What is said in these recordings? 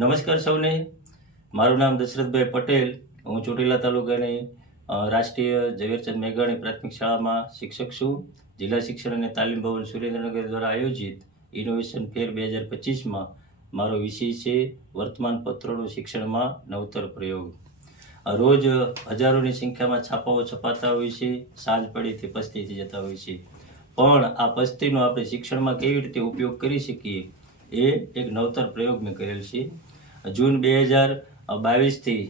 નમસ્કાર સૌને. મારું નામ દશરથભાઈ પટેલ. હું ચોટીલા તાલુકાની રાષ્ટ્રીય ઝવેરચંદ મેઘાણી પ્રાથમિક શાળામાં શિક્ષક છું. જિલ્લા શિક્ષણ અને તાલીમ ભવન સુરેન્દ્રનગર દ્વારા આયોજિત ઇનોવેશન ફેર બે હજાર પચીસમાં મારો વિષય છે વર્તમાન પત્રોનું શિક્ષણમાં નવતર પ્રયોગ. રોજ હજારોની સંખ્યામાં છાપાઓ છપાતા હોય છે, સાંજ પડીથી પસ્તી થઈ જતા હોય છે. પણ આ પસ્તીનો આપણે શિક્ષણમાં કેવી રીતે ઉપયોગ કરી શકીએ એ એક નવતર પ્રયોગ મેં કરેલ છે. જૂન બે હજાર બાવીસથી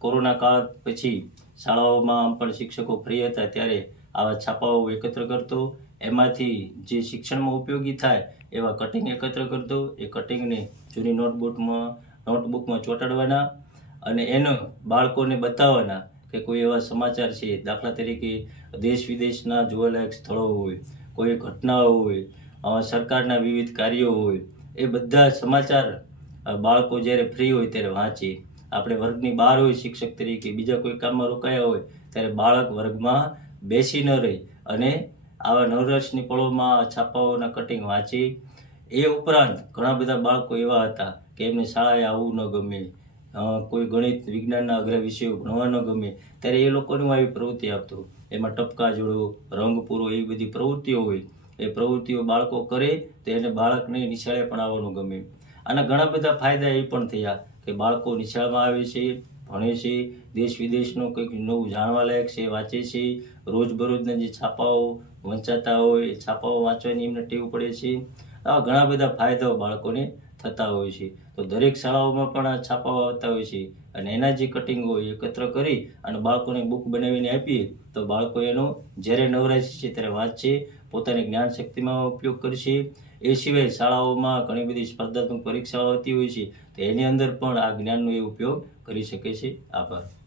કોરોના કાળ પછી શાળાઓમાં પણ શિક્ષકો ફ્રી હતા ત્યારે આવા છાપાઓ એકત્ર કરતો, એમાંથી જે શિક્ષણમાં ઉપયોગી થાય એવા કટિંગ એકત્ર કરતો, એ કટિંગને જૂની નોટબુકમાં નોટબુકમાં ચોંટાડવાના અને એનો બાળકોને બતાવવાના કે કોઈ એવા સમાચાર છે, દાખલા તરીકે દેશ વિદેશના જોવાલાયક સ્થળો હોય, કોઈ ઘટનાઓ હોય સરકારના વિવિધ કાર્યો હોય, એ બધા સમાચાર બાળકો જ્યારે ફ્રી હોય ત્યારે વાંચે. આપણે વર્ગની બહાર હોય શિક્ષક તરીકે, બીજા કોઈ કામમાં રોકાયા હોય ત્યારે બાળક વર્ગમાં બેસી ન રહે અને આવા નવરસની પળોમાં છાપાઓના કટિંગ વાંચે. એ ઉપરાંત ઘણા બધા બાળકો એવા હતા કે એમને શાળાએ આવવું ન ગમે કોઈ ગણિત, વિજ્ઞાનના અગ્ર વિષયો ભણવા ન ગમે. ત્યારે એ લોકોને આવી પ્રવૃત્તિ આપતો. એમાં ટપકા જોડો, રંગ પૂરો, એવી બધી પ્રવૃત્તિઓ હોય. એ પ્રવૃત્તિઓ બાળકો કરે તો એને બાળકને નિશાળે પણ આવવાનું ગમે. આના ઘણા બધા ફાયદા એ પણ થયા કે બાળકો નિશાળમાં આવે છે, ભણે છે દેશ વિદેશનું કંઈક નવું જાણવાલાયક છે, વાંચે છે, રોજબરોજના જે છાપાઓ વંચાતા હોય છાપાઓ વાંચવાની એમને ટેવ પડે છે. આવા ઘણા બધા ફાયદાઓ બાળકોને થતા હોય છે. તો દરેક શાળાઓમાં પણ આ છાપાઓ આવતા હોય છે. અને એના જે કટિંગ હોય એકત્ર કરી અને બાળકોને બુક બનાવીને આપીએ, તો બાળકો એનો જ્યારે નવરાશ છે ત્યારે વાંચશે પોતાની જ્ઞાન શક્તિમાં ઉપયોગ કરશે એ સિવાય શાળાઓમાં ઘણી બધી સ્પર્ધાત્મક પરીક્ષાઓ આવતી હોય છે. તો એની અંદર પણ આ જ્ઞાનનો એ ઉપયોગ કરી શકે છે. આભાર.